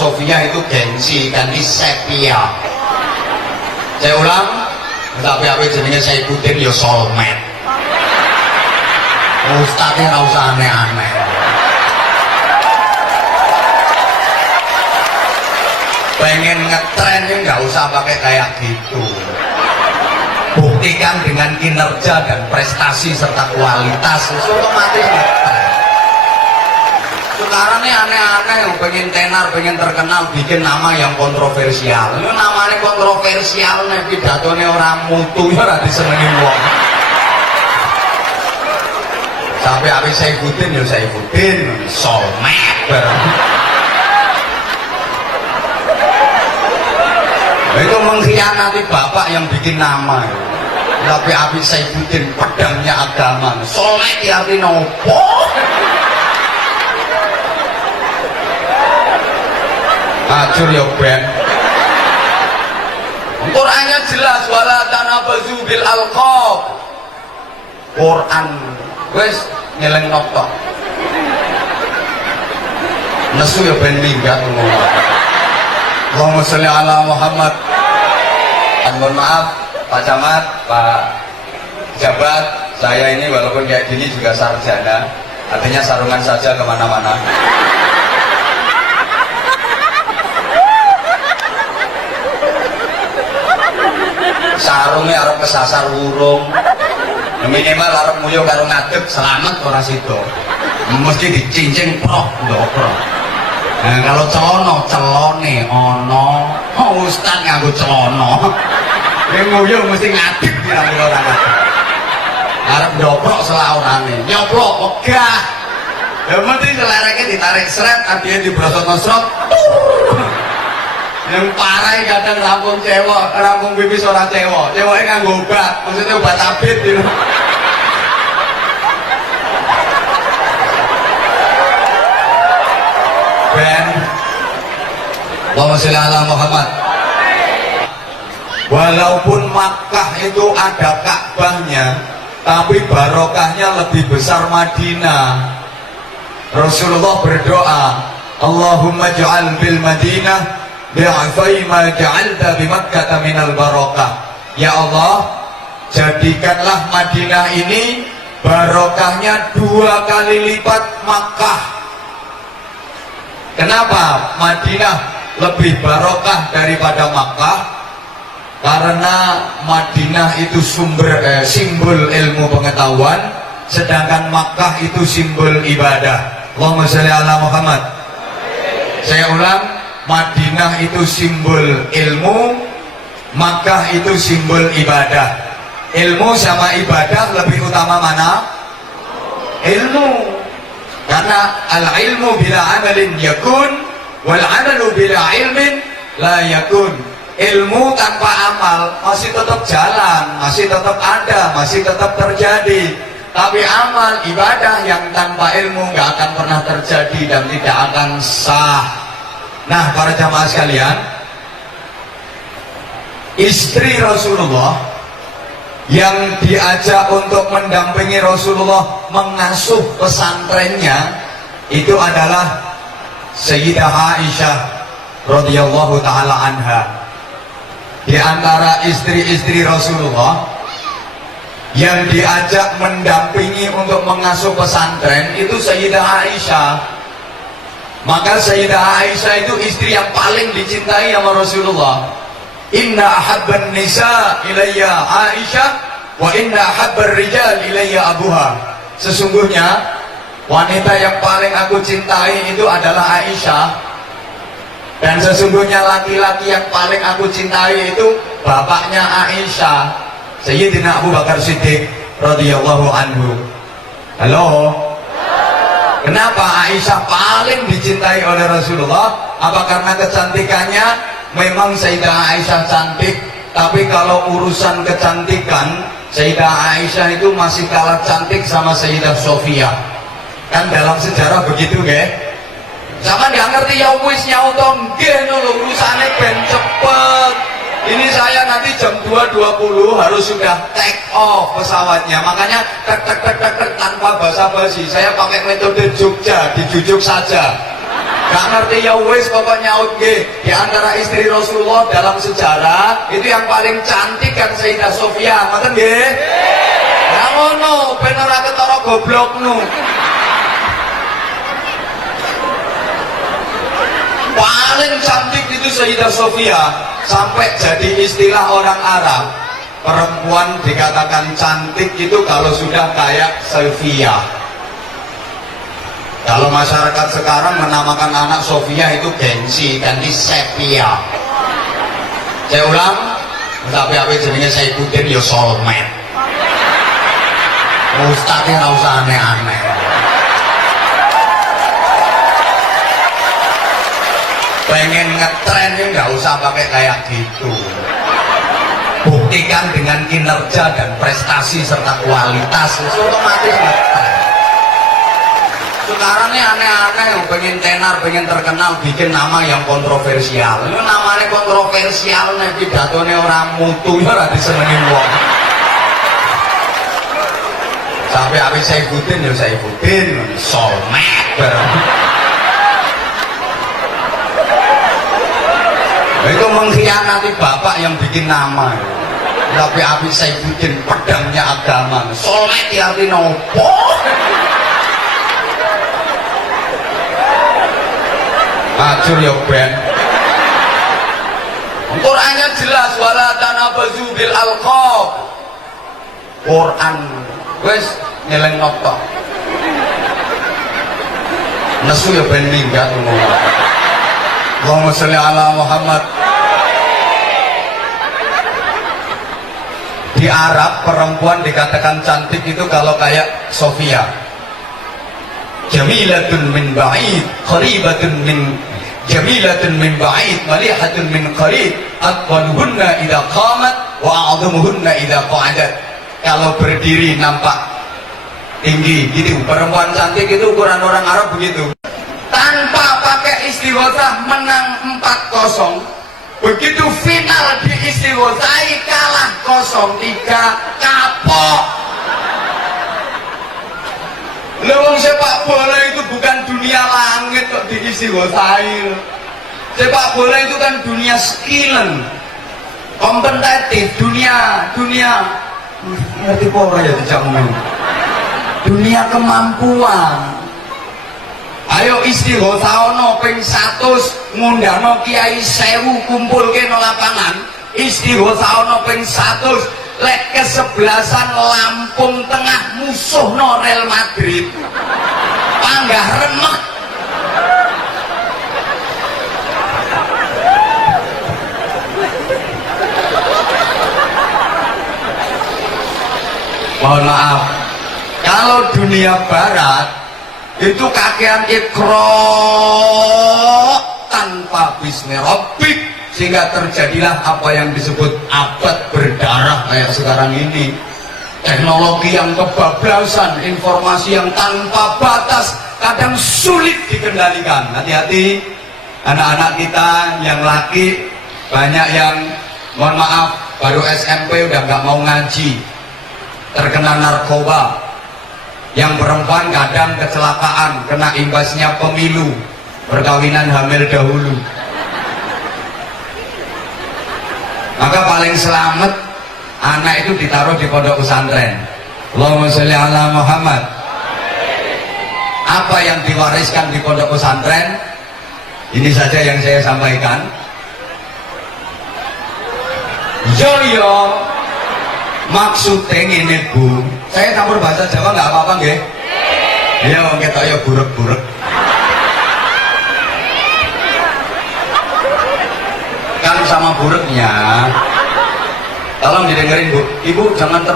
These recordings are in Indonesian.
Sofia itu gengsi ganti Sepia. Saya ulang, tapi apa jenenge Saifuddin ya Solmed. Ustadznya nggak usah aneh-aneh. Pengen ngetren ya nggak usah pakai kayak gitu. Buktikan dengan kinerja dan prestasi serta kualitas, otomatis ngetren. Sekarang ini aneh-aneh, pengen tenar, pengen terkenal, bikin nama yang kontroversial. Ini namanya kontroversial, nih pidatonya orang mutu, ya ora disenengi wong. Sampai habis Saifuddin, ya Saifuddin, Solmed bareng. Itu mengkhianati bapak yang bikin nama. Tapi habis Saifuddin, pedangnya agama. Solmed ya arti nopo. Acur ya ben. Qurannya jelas, wala tanabazu bil alqab. Quran wis ngeleng notok. Nesu ya ben minggat ngono. Allahumma sholli ala Muhammad. Mohon maaf Pak Camat, Pak Jabat, saya ini walaupun kayak gini juga sarjana, artinya sarungan saja kemana-mana. Sarungnya arep kesasar urung, minimal arep nguyuh karo ngadeg selamat ora sido, mesti dicincin prok ndokro. Nah kalau celone ono, ustad nganggo celono, yang nguyuh mesti ngadeg kira-kira ora ngadeg. Arep ndoprok selaurane, nyoplok wegah. Yang penting selereke ditarik seret, artinya dibrosot-brosot. Yang parah kadang rampung cewek, rampung pipis orang cewek, ceweknya nganggo obat, maksudnya obat tabit gitu. Ben, Allahumma sholli ala Muhammad. Walaupun Makkah itu ada Ka'bahnya, tapi barokahnya lebih besar Madinah. Rasulullah berdoa, Allahumma ja'al bil Madinah bi'afai ma ja'alta bi Makkah minal barakah. Ya Allah, jadikanlah Madinah ini barokahnya 2 kali lipat Makkah. Kenapa Madinah lebih barokah daripada Makkah? Karena Madinah itu simbol ilmu pengetahuan, sedangkan Makkah itu simbol ibadah. Allahumma sholli ala Muhammad. Saya ulang, Madinah itu simbol ilmu, Makkah itu simbol ibadah. Ilmu sama ibadah lebih utama mana? Ilmu. Karena al-ilmu bila amalin yakun, wal amalu bila ilmin la yakun. Ilmu tanpa amal masih tetap jalan, masih tetap ada, masih tetap terjadi. Tapi amal ibadah yang tanpa ilmu nggak akan pernah terjadi dan tidak akan sah. Nah, para jamaah sekalian, istri Rasulullah yang diajak untuk mendampingi Rasulullah mengasuh pesantrennya itu adalah Sayyidah Aisyah radhiyallahu taala anha. Di antara istri-istri Rasulullah yang diajak mendampingi untuk mengasuh pesantren itu Sayyidah Aisyah. Maka Sayyidah Aisyah itu istri yang paling dicintai sama Rasulullah. Inna ahabban nisa ilayya Aisyah wa inna ahabbar rijal ilayya abuha. Sesungguhnya wanita yang paling aku cintai itu adalah Aisyah. Dan sesungguhnya laki-laki yang paling aku cintai itu bapaknya Aisyah, Sayyidina Abu Bakar Siddiq radhiyallahu anhu. Halo? Kenapa Aisyah paling dicintai oleh Rasulullah? Apa karena kecantikannya? Memang Sayyidah Aisyah cantik, tapi kalau urusan kecantikan, Sayyidah Aisyah itu masih kalah cantik sama Sayyidah Sofia. Kan dalam sejarah begitu, nggih? Sama nggak ngerti ya wis nyauto nggih lho, urusane ben cepet. Ini saya nanti jam 2.20 harus sudah take off pesawatnya. Makanya tek tanpa basa-basi. Saya pakai metode Jogja, dijujuk saja. Gak ngerti ya wis pokoknya nyaut nggih. Di antara istri Rasulullah dalam sejarah itu yang paling cantik kan Sayyidah Sofia, ngoten nggih? Ya ngono, ben ora ketara gobloknu. Paling cantik itu Sayyidah Sofia, sampai jadi istilah orang Arab. Perempuan dikatakan cantik itu kalau sudah kayak Sofia. Kalau masyarakat sekarang menamakan anak Sofia itu gengsi, ganti Sepia. Saya ulang, tapi apa jenenge Saifuddin ya solmet. Ustadznya nggak usah aneh-aneh. Pengen ngetren ya nggak usah pakai kayak gitu. Buktikan dengan kinerja dan prestasi serta kualitas, otomatis ngetren. Sekarang ini aneh-aneh, pengen tenar, pengen terkenal, bikin nama yang kontroversial. Ini namanya kontroversial, nih pidatonya orang mutu, ya ora disenengin wong. Sampai habis Saifuddin, ya Saifuddin, solmet bareng. Itu mengkhianati bapak yang bikin nama. Tapi habis Saifuddin, pedangnya agama. Solmet ya arti nopo. Acur ya ben. Qurannya jelas, wala tanabazu bil alqab. Quran wis nyeling notok. Nesu ya ben minggat ngono. Allahumma sholli ala Muhammad. Di Arab perempuan dikatakan cantik itu kalau kayak Sofia. Jamilatun min ba'id, qaribatun min jamilatun min ba'id, malihatun min qarib, atwaluhunna idza qamat wa a'dhamuhunna idza qa'adat. Kalau berdiri nampak tinggi gitu. Perempuan cantik itu ukuran orang Arab begitu. Tanpa pakai istighosah menang 4-0. Begitu final di istighosahi kalah 0-3, kapok. Lewong sepak bola itu bukan dunia langit kok diisi gosai. Sepak bola itu kan dunia skill, kompetitif, dunia ngerti apa ya tidak ngomong. Dunia kemampuan. Ayo istighosahono ping 100 ngundano Kiai 1000 kumpulke no lapangan. Istighosahono ping 100 lek kesebelasan Lampung Tengah musuh no Real Madrid panggah remek. Mohon maaf, kalau dunia barat itu kakean ikrok tanpa bismillahirrahmanirrahim, sehingga terjadilah apa yang disebut abad berdarah kayak sekarang ini. Teknologi yang kebablasan, informasi yang tanpa batas, kadang sulit dikendalikan. Hati-hati anak-anak kita yang laki, banyak yang mohon maaf baru SMP udah nggak mau ngaji, terkena narkoba. Yang perempuan kadang kecelakaan, kena imbasnya pemilu, perkawinan hamil dahulu. Maka paling selamat anak itu ditaruh di pondok pesantren. Allahumma sholli ala Muhammad. Apa yang diwariskan di pondok pesantren? Ini saja yang saya sampaikan. Yo maksudnya ini Bu, saya campur bahasa Jawa nggak apa-apa nggih? Iya, kita ya buruk-buruk. Kan sama buruknya. Tolong didengerin Bu. Ibu jangan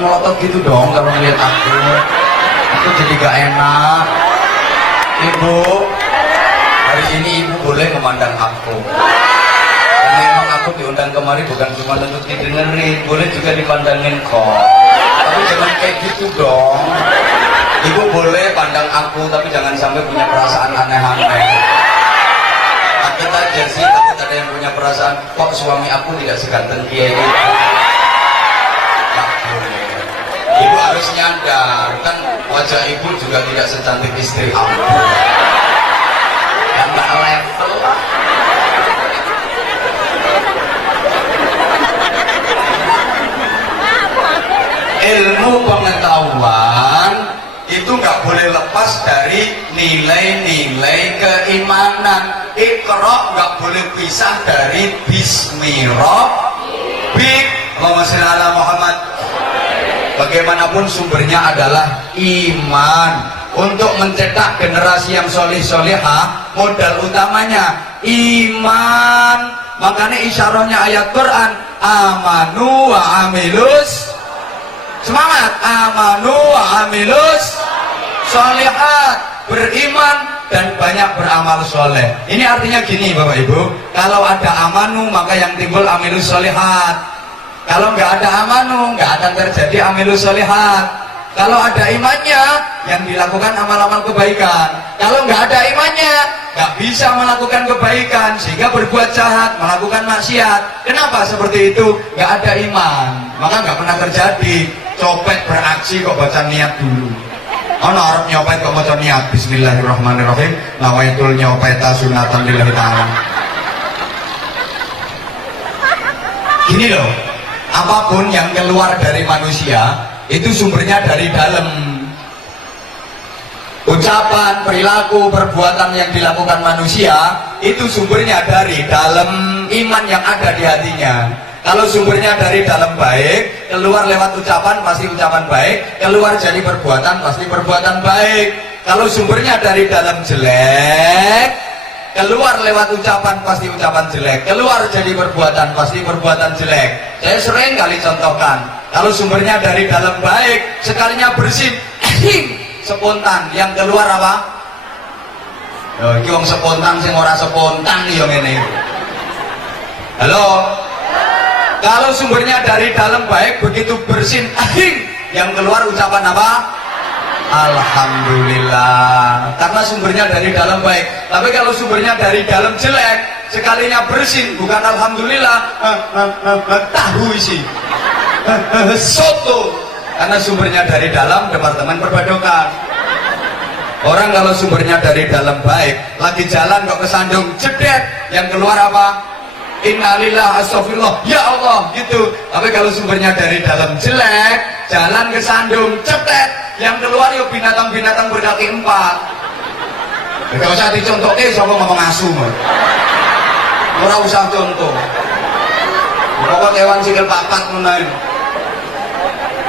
melotot gitu dong kalau ngeliat aku. Aku jadi gak enak. Ibu, hari ini Ibu boleh memandang aku. Memang aku diundang kemari bukan cuma untuk didengerin, boleh juga dipandangin kok. Tapi jangan kayak gitu dong. Ibu boleh pandang aku, tapi jangan sampai punya perasaan aneh-aneh. Takut aja sih, takut ada yang punya perasaan kok suami aku tidak seganteng dia itu. Tak boleh. Ibu harus nyadar, kan wajah ibu juga tidak secantik istri aku. Iqra nggak boleh pisah dari Bismillahirrahmanirrahim. Allahumma sholli ala Muhammad. Bagaimanapun sumbernya adalah iman. Untuk mencetak generasi yang solih-solihah, modal utamanya iman. Makanya isyarahnya ayat Quran, amanu wa amilus, semangat, amanu wa amilus solihat, beriman dan banyak beramal soleh. Ini artinya gini Bapak Ibu, kalau ada amanu maka yang timbul amilus solihat. Kalau nggak ada amanu nggak akan terjadi amilus solihat. Kalau ada imannya, yang dilakukan amal-amal kebaikan. Kalau nggak ada imannya, nggak bisa melakukan kebaikan, sehingga berbuat jahat, melakukan maksiat. Kenapa seperti itu? Nggak ada iman, maka nggak pernah terjadi. Copet beraksi kok baca niat dulu. Ono arep nyopet kok maca niat. Bismillahirrahmanirrahim. Nawaitul nyopeta sunatan lillahi ta'ala. Gini loh, apapun yang keluar dari manusia itu sumbernya dari dalam. Ucapan, perilaku, perbuatan yang dilakukan manusia itu sumbernya dari dalam iman yang ada di hatinya. Kalau sumbernya dari dalam baik, keluar lewat ucapan pasti ucapan baik, keluar jadi perbuatan pasti perbuatan baik. Kalau sumbernya dari dalam jelek, keluar lewat ucapan pasti ucapan jelek, keluar jadi perbuatan pasti perbuatan jelek. Saya sering kali contohkan, kalau sumbernya dari dalam baik, sekalinya bersih, spontan, yang keluar apa? Iki wong spontan sing ora spontan yo ngene. Halo? Kalau sumbernya dari dalam baik, begitu bersih, yang keluar ucapan apa? Alhamdulillah, karena sumbernya dari dalam baik. Tapi kalau sumbernya dari dalam jelek, sekalinya bersih, bukan alhamdulillah, tahu isi, soto, karena sumbernya dari dalam departemen perbadokan. Orang kalau sumbernya dari dalam baik, lagi jalan kok kesandung, jedet, yang keluar apa? Innalillah astagfirullah, ya Allah, gitu. Tapi kalau sumbernya dari dalam jelek, jalan kesandung, cetet, yang keluar yuk binatang-binatang berkaki empat. Gak usah dicontoh, siapa ngomong asu ora usah contoh. Pokok hewan sikil papat menaik.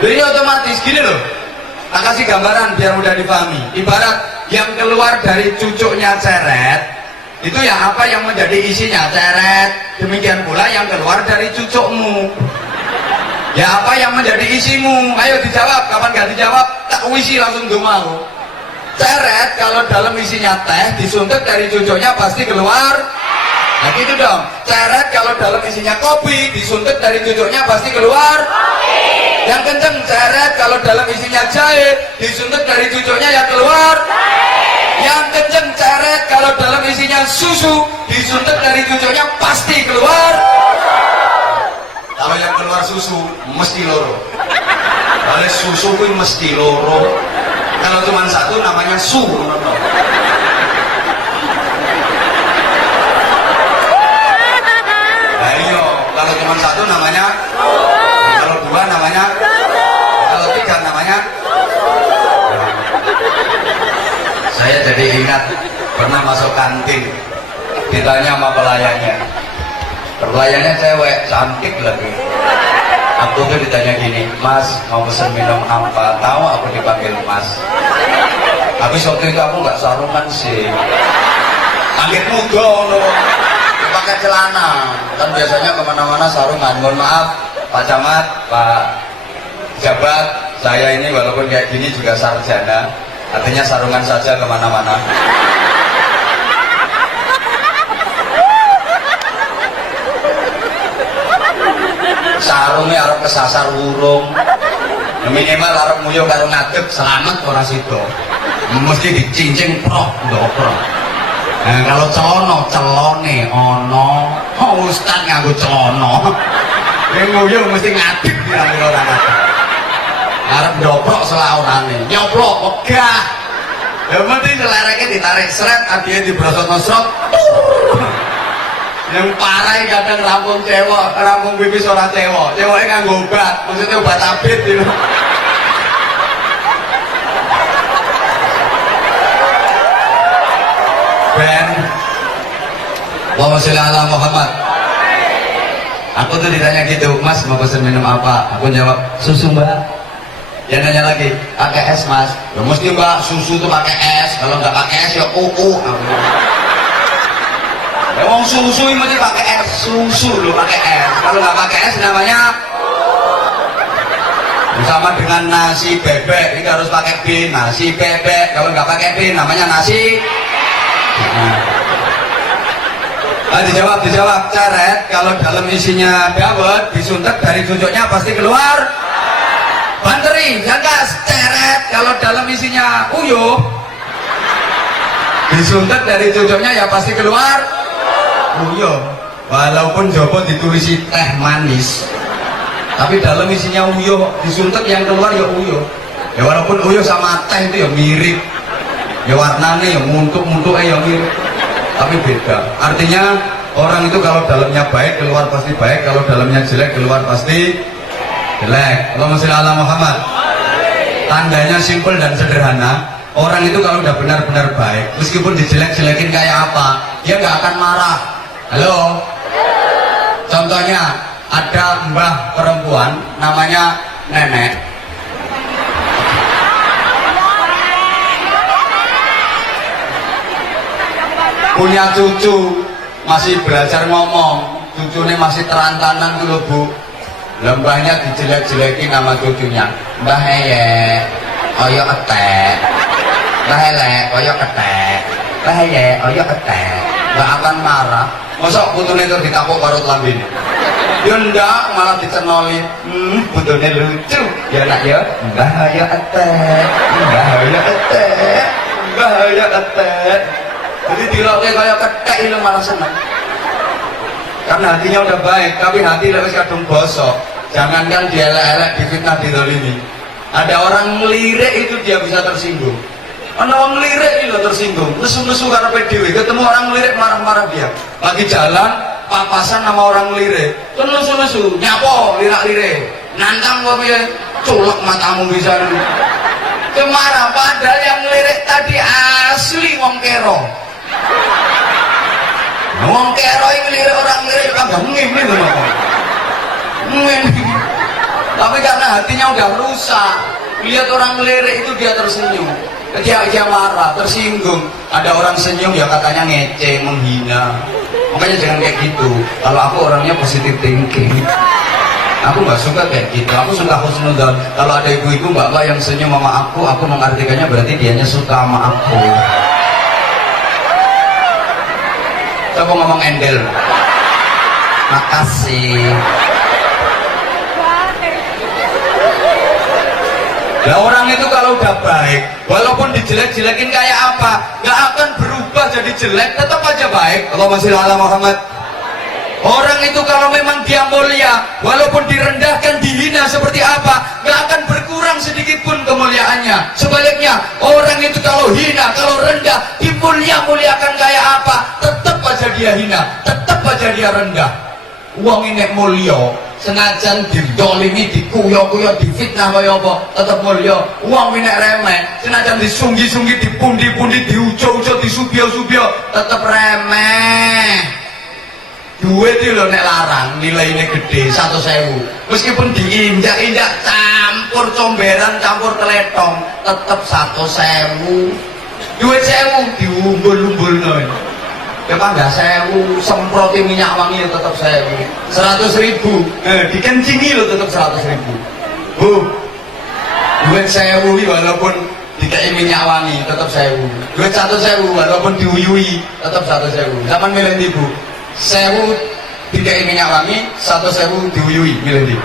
Jadi otomatis gini loh, tak kasih gambaran biar mudah dipahami. Ibarat yang keluar dari cucuknya ceret, itu ya apa yang menjadi isinya ceret. Demikian pula yang keluar dari cucukmu, ya apa yang menjadi isimu. Ayo dijawab, kapan gak dijawab tak wisi langsung mau. Ceret kalau dalam isinya teh, disuntik dari cucuknya pasti keluar. Nah gitu dong. Ceret kalau dalam isinya kopi, disuntik dari cucuknya pasti keluar kopi. Yang kenceng ceret kalau dalam isinya jahe, disuntik dari cucuknya yang keluar jahe. Yang kenceng ceret kalau dalam isinya susu, disuntik dari cucuknya pasti keluar. Kalau yang keluar susu mesti loro. Kalau susu pun mesti loro. Kalau cuma satu namanya su. Nah iyo, kalau cuma satu namanya, kalau dua namanya, kalau tiga namanya. Saya jadi ingat pernah masuk kantin, ditanya sama pelayannya. Pelayannya cewek, cantik lagi. Aku tuh ditanya gini, Mas mau pesen minum apa? Tahu aku dipanggil Mas. Habis waktu itu aku nggak sarungan sih. Kaget muda loh, pakai celana. Kan biasanya kemana-mana sarungan. Mohon maaf, Pak Camat, Pak Jabat, saya ini walaupun kayak gini juga sarjana. Artinya sarungan saja kemana-mana. Sarungnya harap kesasar burung, minimal harap nguyuh karo ngadeg selamat ora sido. Mesti dicincing prok ndopro. Nah kalau celono celone ono, ustaz nganggo celono. Yang nguyuh mesti ngadeg kira-kira ora ngadeg. Harap ndoprok selaurane, nyoplok wegah. Yang penting selereke ditarik seret, artinya dibrosotno srot. Yang parah kadang rampung cewek, rampung pipis ora cewek, ceweknya nganggo obat, maksudnya obat abit gitu. Allahumma sholli ala Muhammad. Aku tuh ditanya gitu, Mas mau pesen minum apa? Aku jawab, susu mbak. Dia nanya lagi, pakai es mas? Ya mesti mbak, susu tuh pakai es. Kalau nggak pakai es ya kuku. Ya wong susu ini mesti pakai es, susu lo pakai es. Kalau nggak pakai es namanya sama dengan nasi bebek, ini harus pakai bin, nasi bebek. Kalau nggak pakai bin namanya nasi. Dijawab, Caret. Kalau dalam isinya dawet, disuntek dari cucuknya pasti keluar banteri. Jangkas, Caret. Kalau dalam isinya uyuh, disuntek dari cucuknya ya pasti keluar uyuh. Walaupun Jopo ditulisi teh manis, tapi dalam isinya uyuh, disuntek yang keluar ya uyuh. Ya walaupun uyuh sama teh itu ya mirip, ya warnanya ya muntuk-muntuknya ya mirip, tapi beda. Artinya orang itu kalau dalamnya baik keluar pasti baik, kalau dalamnya jelek keluar pasti jelek. Allahumma sholli ala Muhammad. Tandanya simpel dan sederhana. Orang itu kalau udah benar-benar baik, meskipun dijelek-jelekin kayak apa, dia nggak akan marah. Halo. Contohnya ada mbah perempuan namanya Nenek. Punya cucu, masih belajar ngomong, cucunya masih terantanan tuh loh bu. Lembahnya dijelek-jelekin nama cucunya, mbah heye oyo ketek, mbah hele oyo ketek, mbah heye oyo ketek. Nggak akan marah. Masa putune itu ditapuk parut lambene? Ya ndak, malah dicenoli. Putune lucu ya nak ya, mbah oyo ketek, mbah oyo ketek, mbah oyo ketek. Jadi diloknya kayak ketek itu malah seneng. Karena hatinya udah baik, tapi hati lebih kadung bosok. Jangankan dielek-elek, difitnah, didolimi. Ada orang ngelirik itu dia bisa tersinggung. Ada orang ngelirik itu tersinggung. Lesu-lesu karena PDW, ketemu orang ngelirik marah-marah dia. Lagi jalan, papasan sama orang ngelirik. Kan lesu-lesu, nyapo, lirak-lirik. Nantang kok ya, culek matamu bisa. Kemarah, padahal yang ngelirik tadi asli wong kero. Wong kero ini lirik orang lirik kagak ngimli loh. Tapi karena hatinya udah rusak, lihat orang lirik itu dia tersenyum. Dia marah, tersinggung. Ada orang senyum ya katanya ngece, menghina. Makanya jangan kayak gitu. Kalau aku orangnya positive thinking. Aku nggak suka kayak gitu. Aku suka husnudzon. Kalau ada ibu-ibu mbak-mbak yang senyum sama aku mengartikannya berarti dianya suka sama aku. Coba ngomong endel. Makasih. Nah orang itu kalau udah baik, walaupun dijelek-jelekin kayak apa, nggak akan berubah jadi jelek, tetap aja baik. Allahumma sholli ala Muhammad. Orang itu kalau memang dia mulia, walaupun direndahkan, dihina seperti apa, nggak akan berkurang sedikit pun kemuliaannya. Sebaliknya, orang itu kalau hina, kalau rendah, dimulia-muliakan kayak apa, tetap aja dia hina, tetap aja dia rendah. Uang ini mulia, senajan didolimi, dikuyo-kuyo, difitnah kaya apa, tetap mulia. Uang ini remeh, senajan disunggi-sunggi, dipundi-pundi, diujo-ujo, disubio-subio, tetap remeh. Duit itu loh nek larang, nilainya gede, 100.000. Meskipun diinjak-injak, campur comberan, campur teletong, tetap 100.000. Duit 1.000 diumbul-umbul noy. Memang nggak 1.000, semproti minyak wangi tetap 1.000. 100.000, dikencingi lo tetap 100.000. Bu, duit 1.000 walaupun dikai minyak wangi tetap 1.000. Duit 100.000 walaupun diuyui tetap 100.000. Zaman milih ibu. 1.000 dikai minyak wangi, 100.000 diuyui, milih di.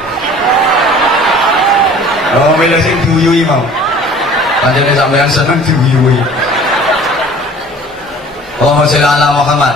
Oh, milih sing diuyui mau. Panjangnya sampean seneng diuyui. Allahumma sholli ala Muhammad.